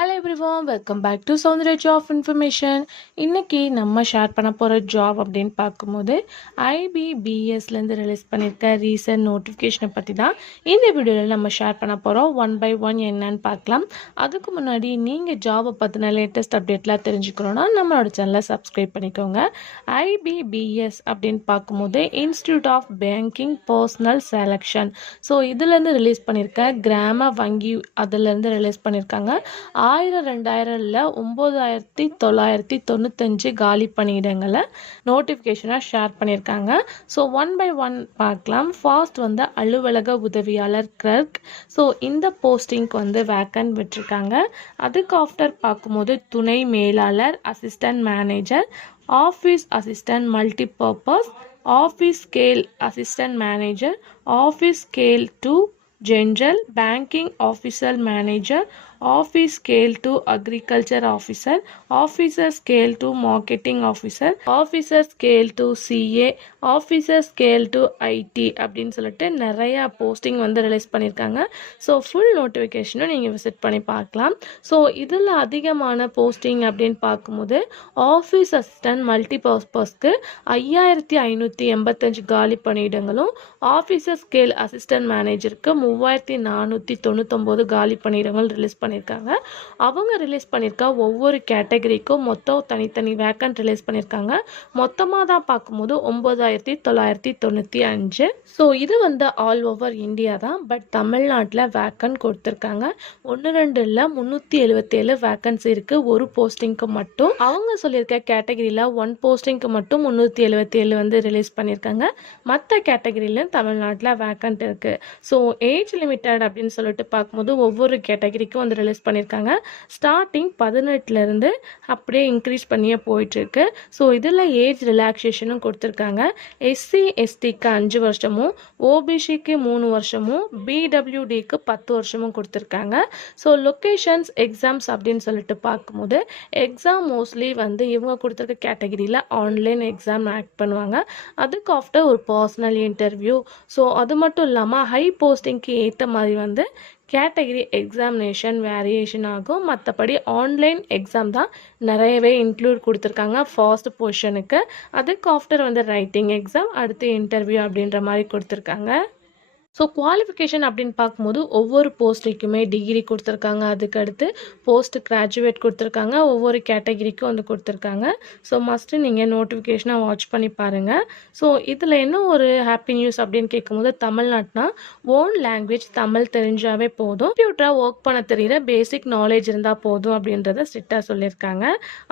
Hello everyone, welcome back to Soundarya job information. இன்றைக்கி நம்ம share பண்ண போகிற ஜாப் அப்படின்னு பார்க்கும்போது ஐபிபிஎஸ்லேருந்து ரிலீஸ் பண்ணியிருக்க ரீசன்ட் நோட்டிஃபிகேஷனை பற்றி தான் இந்த வீடியோவில் நம்ம ஷேர் பண்ண போகிறோம். ஒன் பை ஒன் என்னன்னு பார்க்கலாம். அதுக்கு முன்னாடி நீங்கள் ஜாபை பற்றின லேட்டஸ்ட் அப்டேட்லாம் தெரிஞ்சுக்கணுன்னா நம்மளோட சேனலை சப்ஸ்கிரைப் பண்ணிக்கோங்க. ஐபிபிஎஸ் அப்படின்னு பார்க்கும்போது institute of banking personnel selection. So இதுலேருந்து ரிலீஸ் பண்ணியிருக்க கிராம வங்கி அதிலேருந்து ரிலீஸ் பண்ணியிருக்காங்க. 1000-2000 9995 காலி பணியிடங்களை நோட்டிஃபிகேஷனாக ஷேர் பண்ணியிருக்காங்க. ஸோ ஒன் பை ஒன் பார்க்கலாம். ஃபாஸ்ட் வந்து அலுவலக உதவியாளர் கிளர்க். ஸோ இந்த போஸ்டிங்க்கு வந்து வேக்கன்ட் விட்டுருக்காங்க. அதுக்கு ஆஃப்டர் பார்க்கும்போது துணை மேலாளர், assistant manager, office assistant multipurpose, office scale assistant manager, office scale 2 general banking officer manager, office scale 2 agriculture officer, officer scale 2 marketing officer, officer scale 2 CA, officer scale 2 IT அப்படின்னு சொல்லிட்டு நிறையா posting வந்து release பண்ணியிருக்காங்க. So full நோட்டிஃபிகேஷனும் நீங்கள் visit பண்ணி பார்க்கலாம். So இதில் அதிகமான போஸ்டிங் அப்படின்னு பார்க்கும்போது ஆஃபீஸ் அசிஸ்டன்ட் மல்டிபர்பஸ்க்கு 5585 காலி பணியிடங்களும், ஆஃபீஸர் ஸ்கேல் அசிஸ்டன்ட் மேனேஜருக்கு 3499 காலி பணியிடங்கள் ரிலீஸ் பண்ணியிருக்காங்க. அவங்க ரிலீஸ் பண்ணியிருக்க ஒவ்வொரு கேட்டகரிக்கும் மொத்தம் தனித்தனி வேக்கன்ட் ரிலீஸ் பண்ணியிருக்காங்க. மொத்தமாக தான் பார்க்கும்போது 9995. ஸோ இது வந்து ஆல் ஓவர் இந்தியா தான். பட் தமிழ்நாட்டில் வேக்கன்ட் கொடுத்துருக்காங்க. 1-2 இல்லை 377 வேக்கன்சி இருக்குது ஒரு போஸ்டிங்க்கு மட்டும். அவங்க சொல்லியிருக்க கேட்டகரியில் 1 போஸ்டிங்க்கு மட்டும் 377 வந்து ரிலீஸ் பண்ணியிருக்காங்க. மற்ற கேட்டகரியிலும் தமிழ்நாட்டில் வேக்கன்ட் இருக்குது. ஸோ ஏஜ் லிமிட்டட் அப்படின்னு சொல்லிட்டு பார்க்கும்போது ஒவ்வொரு கேட்டகரிக்கும் வந்து ரிலீஸ் பண்ணியிருக்காங்க. ஸ்டார்டிங் 18லேருந்து அப்படியே இன்க்ரீஸ் பண்ணியே போயிட்டுருக்கு. ஸோ இதில் ஏஜ் ரிலாக்ஸேஷனும் கொடுத்துருக்காங்க. எஸ்சி எஸ்டிக்கு 5 வருஷமும், ஓபிசிக்கு 3 வருஷமும், பிடபிள்யூடிக்கு 10 வருஷமும் கொடுத்துருக்காங்க. ஸோ லொக்கேஷன்ஸ் எக்ஸாம்ஸ் அப்படின்னு சொல்லிட்டு பார்க்கும்போது எக்ஸாம் மோஸ்ட்லி வந்து இவங்க கொடுத்துருக்க கேட்டகரியில் ஆன்லைன் எக்ஸாம் ஆக்ட் பண்ணுவாங்க. அதுக்கு ஆஃப்டர் ஒரு பர்சனல் இன்டர்வியூ. ஸோ அது மட்டும் இல்லாமல் ஹை போஸ்டிங்க்கு ஏற்ற மாதிரி வந்து கேட்டகரி எக்ஸாமினேஷன் வேரியேஷன் ஆகும். மற்றபடி ஆன்லைன் எக்ஸாம் தான் நிறையவே இன்க்ளூட் கொடுத்துருக்காங்க ஃபர்ஸ்ட் போர்ஷனுக்கு. அதுக்கு ஆஃப்டர் வந்து ரைட்டிங் எக்ஸாம், அடுத்து இன்டர்வியூ அப்படின்ற மாதிரி கொடுத்துருக்காங்க. ஸோ குவாலிஃபிகேஷன் அப்படின்னு பார்க்கும்போது ஒவ்வொரு போஸ்ட்டுக்குமே டிகிரி கொடுத்துருக்காங்க. அதுக்கடுத்து போஸ்ட் கிராஜுவேட் கொடுத்துருக்காங்க. ஒவ்வொரு கேட்டகிரிக்கும் வந்து கொடுத்துருக்காங்க. ஸோ மஸ்ட்டு நீங்கள் நோட்டிஃபிகேஷனாக வாட்ச் பண்ணி பாருங்கள். ஸோ இதில் என்ன ஒரு ஹாப்பி நியூஸ் அப்படின்னு கேட்கும்போது தமிழ்நாட்டினா ஓன் லாங்குவேஜ் தமிழ் தெரிஞ்சாவே போதும். கம்ப்யூட்டராக ஒர்க் பண்ண தெரிகிற பேசிக் நாலேஜ் இருந்தால் போதும் அப்படின்றத ஸ்ட்ரிக்டாக சொல்லியிருக்காங்க.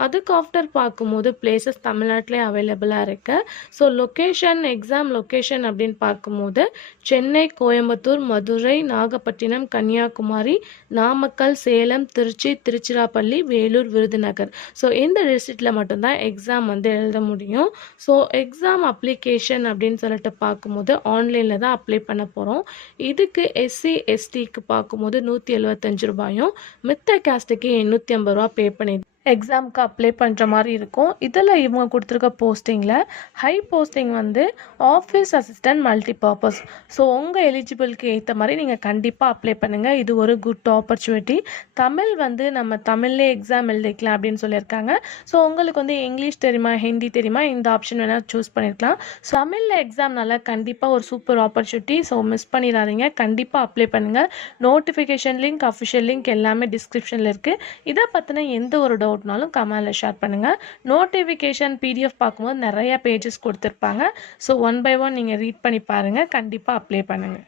அதுக்கு ஆஃப்டர் பார்க்கும்போது பிளேசஸ் தமிழ்நாட்டிலே அவைலபிளாக இருக்குது. ஸோ லொக்கேஷன் எக்ஸாம் லொக்கேஷன் அப்படின்னு பார்க்கும்போது சென்னை, கோயம்புத்தூர், மதுரை, நாகப்பட்டினம், கன்னியாகுமரி, நாமக்கல், சேலம், திருச்சி, திருச்சிராப்பள்ளி, வேலூர், விருதுநகர். ஸோ இந்த டிஸ்ட்ரிக்டில் மட்டும்தான் எக்ஸாம் வந்து எழுத முடியும். ஸோ எக்ஸாம் அப்ளிகேஷன் அப்படின்னு சொல்லிட்டு பார்க்கும்போது ஆன்லைனில் தான் அப்ளை பண்ண போகிறோம். இதுக்கு எஸ்சி எஸ்டிக்கு பார்க்கும்போது 175 ரூபாயும், மித்த கேஸ்ட்டுக்கு 850 ரூபா பே பண்ணி எக்ஸாமுக்கு அப்ளை பண்ணுற மாதிரி இருக்கும். இதில் இவங்க கொடுத்துருக்க போஸ்டிங்கில் ஹை போஸ்டிங் வந்து ஆஃபீஸ் அசிஸ்டன்ட் மல்டிபர்பஸ். ஸோ உங்கள் எலிஜிபிளுக்கு ஏற்ற மாதிரி நீங்கள் கண்டிப்பாக அப்ளை பண்ணுங்கள். இது ஒரு குட் ஆப்பர்ச்சுனிட்டி. தமிழ் வந்து நம்ம தமிழ்லேயே எக்ஸாம் எழுதிக்கலாம் அப்படின்னு சொல்லியிருக்காங்க. ஸோ உங்களுக்கு வந்து இங்கிலீஷ் தெரியுமா, ஹிந்தி தெரியுமா, இந்த ஆப்ஷன் வேணால் சூஸ் பண்ணியிருக்கலாம். ஸோ தமிழில் எக்ஸாம்னால கண்டிப்பாக ஒரு சூப்பர் ஆப்பர்ச்சுனிட்டி. ஸோ மிஸ் பண்ணிடாதீங்க, கண்டிப்பாக அப்ளை பண்ணுங்கள். நோட்டிஃபிகேஷன் லிங்க், அஃபிஷியல் லிங்க் எல்லாமே டிஸ்கிரிப்ஷனில் இருக்குது. இதை பற்றின எந்த ஒரு டவுட் கமெண்ட்ல ஷேர் பண்ணுங்க. நோட்டிஃபிகேஷன் பிடிஎஃப் பார்க்கும்போது நிறைய பேஜஸ் கொடுத்துருப்பாங்க. ஸோ ஒன் பை ஒன் நீங்கள் ரீட் பண்ணி பாருங்க. கண்டிப்பாக அப்ளை பண்ணுங்க.